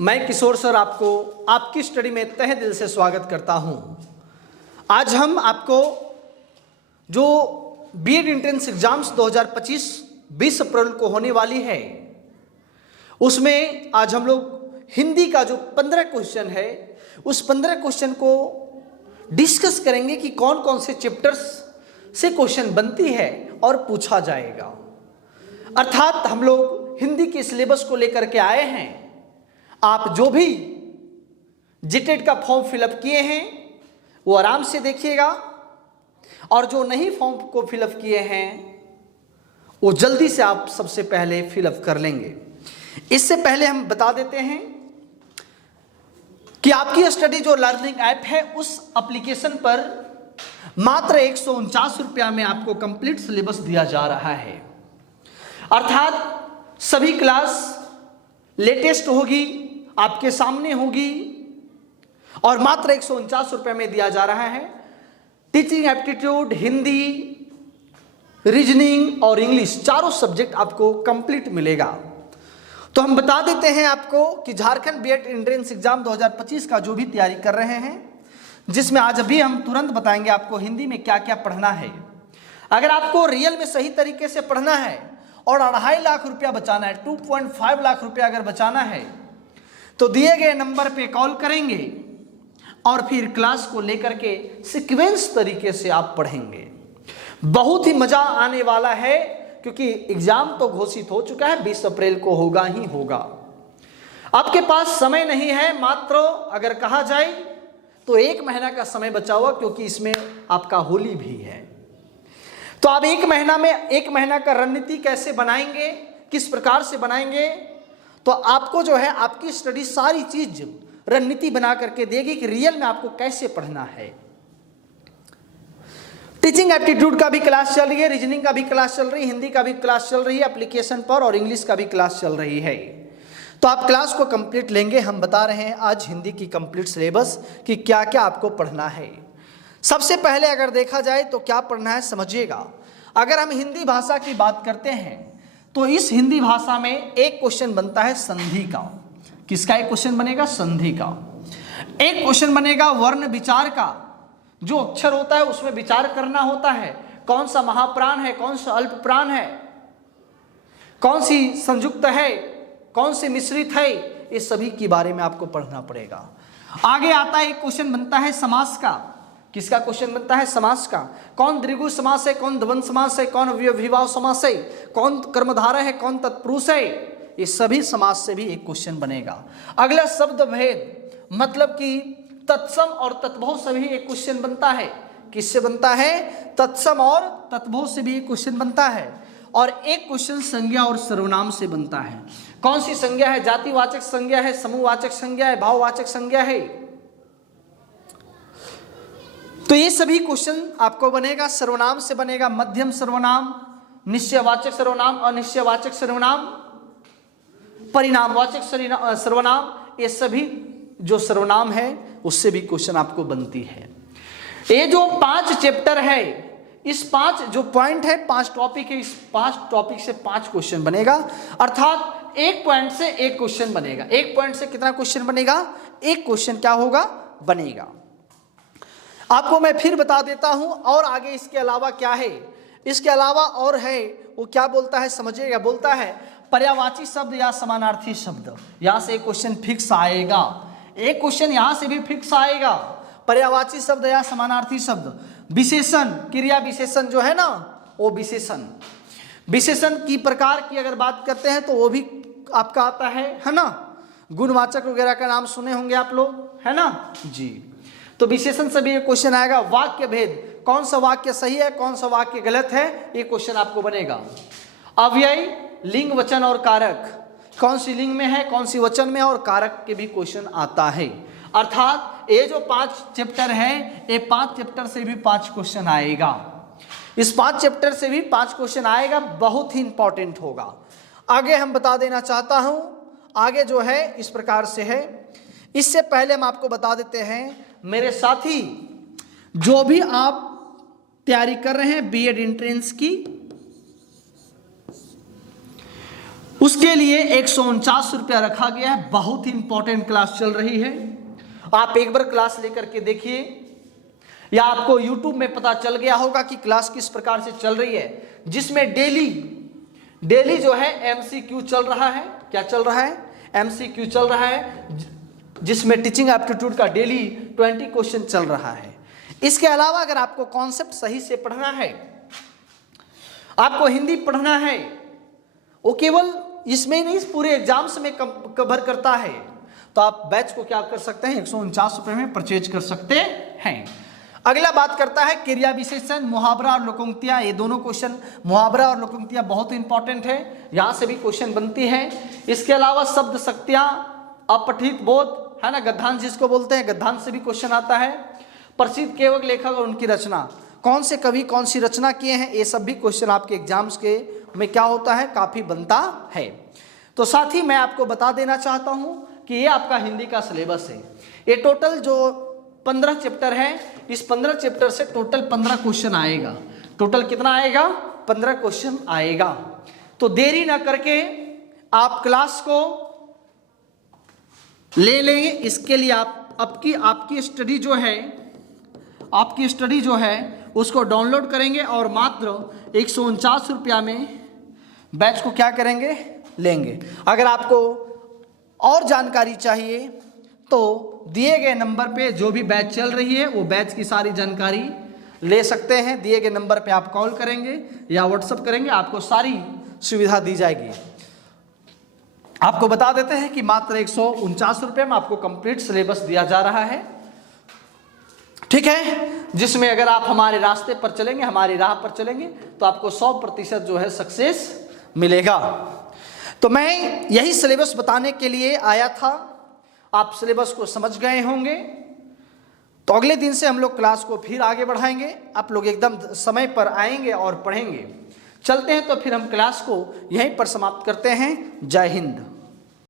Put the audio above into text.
मैं किशोर सर आपको आपकी स्टडी में तहे दिल से स्वागत करता हूं। आज हम आपको जो बीएड एंट्रेंस एग्जाम्स 2025 20 अप्रैल को होने वाली है, उसमें आज हम लोग हिंदी का जो 15 क्वेश्चन है, उस 15 क्वेश्चन को डिस्कस करेंगे कि कौन कौन से चैप्टर्स से क्वेश्चन बनती है और पूछा जाएगा। अर्थात हम लोग हिंदी के सिलेबस को लेकर के आए हैं। आप जो भी जीटेट का फॉर्म फिलअप किए हैं वो आराम से देखिएगा, और जो नहीं फॉर्म को फिलअप किए हैं वो जल्दी से आप सबसे पहले फिलअप कर लेंगे। इससे पहले हम बता देते हैं कि आपकी स्टडी जो लर्निंग ऐप है, उस एप्लीकेशन पर मात्र 149 रुपया में आपको कंप्लीट सिलेबस दिया जा रहा है। अर्थात सभी क्लास लेटेस्ट होगी, आपके सामने होगी, और मात्र 149 रुपये में दिया जा रहा है। टीचिंग एप्टीट्यूड, हिंदी, रीजनिंग और इंग्लिश चारों सब्जेक्ट आपको कंप्लीट मिलेगा। तो हम बता देते हैं आपको कि झारखंड बीएड एंट्रेंस एग्जाम 2025 का जो भी तैयारी कर रहे हैं, जिसमें आज अभी हम तुरंत बताएंगे आपको हिंदी में क्या क्या पढ़ना है। अगर आपको रियल में सही तरीके से पढ़ना है और 2.5 लाख रुपया बचाना है, 2.5 लाख रुपया अगर बचाना है, तो दिए गए नंबर पे कॉल करेंगे और फिर क्लास को लेकर के सीक्वेंस तरीके से आप पढ़ेंगे। बहुत ही मजा आने वाला है, क्योंकि एग्जाम तो घोषित हो चुका है, 20 अप्रैल को होगा ही होगा। आपके पास समय नहीं है, मात्र अगर कहा जाए तो 1 महीना का समय बचा हुआ, क्योंकि इसमें आपका होली भी है। तो आप 1 महीना में 1 महीना का रणनीति कैसे बनाएंगे, किस प्रकार से बनाएंगे, तो आपको जो है आपकी स्टडी सारी चीज रणनीति बना करके देगी कि रियल में आपको कैसे पढ़ना है। टीचिंग एप्टीट्यूड का भी क्लास चल रही है, रीजनिंग का भी क्लास चल रही है, हिंदी का भी क्लास चल रही है एप्लीकेशन पर, और इंग्लिश का भी क्लास चल रही है। तो आप क्लास को कंप्लीट लेंगे। हम बता रहे हैं आज हिंदी की कंप्लीट सिलेबस कि क्या क्या आपको पढ़ना है। सबसे पहले अगर देखा जाए तो क्या पढ़ना है समझिएगा। अगर हम हिंदी भाषा की बात करते हैं तो इस हिंदी भाषा में एक क्वेश्चन बनता है संधि का। किसका एक क्वेश्चन बनेगा? संधि का। एक क्वेश्चन बनेगा वर्ण विचार का। जो अक्षर होता है उसमें विचार करना होता है, कौन सा महाप्राण है, कौन सा अल्प प्राण है, कौन सी संयुक्त है, कौन सी मिश्रित है, इस सभी के बारे में आपको पढ़ना पड़ेगा। आगे आता है एक क्वेश्चन बनता है समास का। किसका क्वेश्चन बनता है? समास का। कौन द्विगु समास है, कौन द्वंद्व समास है, कौन अव्ययभाव समास है, कौन कर्मधारय है, कौन तत्पुरुष है, ये सभी समास से भी एक क्वेश्चन बनेगा। अगला शब्द भेद, मतलब कि तत्सम और तत्भव से भी एक क्वेश्चन बनता है। किससे बनता है? तत्सम और तत्भव से भी एक क्वेश्चन बनता है। और एक क्वेश्चन संज्ञा और सर्वनाम से बनता है। कौन सी संज्ञा है? जातिवाचक संज्ञा है, समूहवाचक संज्ञा है, भाववाचक संज्ञा है। तो ये सभी क्वेश्चन आपको बनेगा। सर्वनाम से बनेगा मध्यम सर्वनाम, निश्चयवाचक सर्वनाम, अनिश्चयवाचक सर्वनाम, परिणामवाचक सर्वनाम, ये सभी जो सर्वनाम है उससे भी क्वेश्चन आपको बनती है। ये जो 5 चैप्टर है, इस 5 जो पॉइंट है, 5 टॉपिक है, इस 5 टॉपिक से 5 क्वेश्चन बनेगा। अर्थात 1 पॉइंट से 1 क्वेश्चन बनेगा। 1 पॉइंट से कितना क्वेश्चन बनेगा? 1 क्वेश्चन क्या होगा? बनेगा। आपको मैं फिर बता देता हूं, और आगे इसके अलावा क्या है। इसके अलावा और है, वो क्या बोलता है समझिएगा। बोलता है पर्यायवाची शब्द या समानार्थी शब्द। यहां से एक क्वेश्चन फिक्स आएगा, एक क्वेश्चन यहां से भी फिक्स आएगा। पर्यायवाची शब्द या समानार्थी शब्द। विशेषण, क्रिया विशेषण जो है ना, वो विशेषण, विशेषण की प्रकार की अगर बात करते हैं तो वो भी आपका आता है ना। गुणवाचक वगैरह का नाम सुने होंगे आप लोग, है ना जी। तो विशेषण से भी ये क्वेश्चन आएगा। वाक्य भेद, कौन सा वाक्य सही है, कौन सा वाक्य गलत है, ये क्वेश्चन आपको बनेगा। अव्यय, लिंग, वचन और कारक, कौन सी लिंग में है, कौन सी वचन में है, और कारक के भी क्वेश्चन आता है। अर्थात ये जो 5 चैप्टर है, ये 5 चैप्टर से भी 5 क्वेश्चन आएगा। इस 5 चैप्टर से भी 5 क्वेश्चन आएगा, बहुत ही इंपॉर्टेंट होगा। आगे हम बता देना चाहता हूं, आगे जो है इस प्रकार से है। इससे पहले हम आपको बता देते हैं, मेरे साथी जो भी आप तैयारी कर रहे हैं बीएड एंट्रेंस की, उसके लिए 149 रुपया रखा गया है। बहुत ही इंपॉर्टेंट क्लास चल रही है, आप एक बार क्लास लेकर के देखिए, या आपको YouTube में पता चल गया होगा कि क्लास किस प्रकार से चल रही है, जिसमें डेली जो है MCQ चल रहा है। क्या चल रहा है? MCQ चल रहा है, जिसमें टीचिंग एप्टीट्यूड का डेली 20 क्वेश्चन चल रहा है। इसके अलावा अगर आपको कॉन्सेप्ट सही से पढ़ना है, आपको हिंदी पढ़ना है, वो केवल इसमें नहीं पूरे एग्जाम्स में कवर करता है, तो आप बैच को क्या कर सकते हैं, 149 रुपये में परचेज कर सकते हैं। अगला बात करता है क्रिया विशेषण, मुहावरा और लोकोक्तियां। ये दोनों क्वेश्चन मुहावरा और लोकोक्तियां बहुत इंपॉर्टेंट है, यहां से भी क्वेश्चन बनती है। इसके अलावा शब्द शक्तियां, अपठित बोध है ना, गद्यांश जिसको बोलते हैं, गद्यांश से भी क्वेश्चन आता है। प्रसिद्ध केवल लेखक और उनकी रचना, कौन से कवि कौन सी रचना किए हैं, ये सब भी क्वेश्चन आपके एग्जाम्स के में क्या होता है, काफी बनता है। तो साथ ही मैं आपको बता देना चाहता हूं कि ये आपका हिंदी का सिलेबस है। ये टोटल जो 15 चैप्टर है, इस 15 चैप्टर से टोटल 15 क्वेश्चन आएगा। टोटल कितना आएगा? 15 क्वेश्चन आएगा। तो देरी ना करके आप क्लास को ले लेंगे। इसके लिए आप आपकी स्टडी जो है उसको डाउनलोड करेंगे और मात्र 149 रुपया में बैच को क्या करेंगे, लेंगे। अगर आपको और जानकारी चाहिए तो दिए गए नंबर पे जो भी बैच चल रही है वो बैच की सारी जानकारी ले सकते हैं। दिए गए नंबर पे आप कॉल करेंगे या व्हाट्सएप करेंगे, आपको सारी सुविधा दी जाएगी। आपको बता देते हैं कि मात्र 149 रुपये में आपको कंप्लीट सिलेबस दिया जा रहा है, ठीक है, जिसमें अगर आप हमारे रास्ते पर चलेंगे, हमारी राह पर चलेंगे, तो आपको 100% जो है सक्सेस मिलेगा। तो मैं यही सिलेबस बताने के लिए आया था। आप सिलेबस को समझ गए होंगे, तो अगले दिन से हम लोग क्लास को फिर आगे बढ़ाएंगे। आप लोग एकदम समय पर आएंगे और पढ़ेंगे। चलते हैं तो फिर हम क्लास को यहीं पर समाप्त करते हैं। जय हिंद।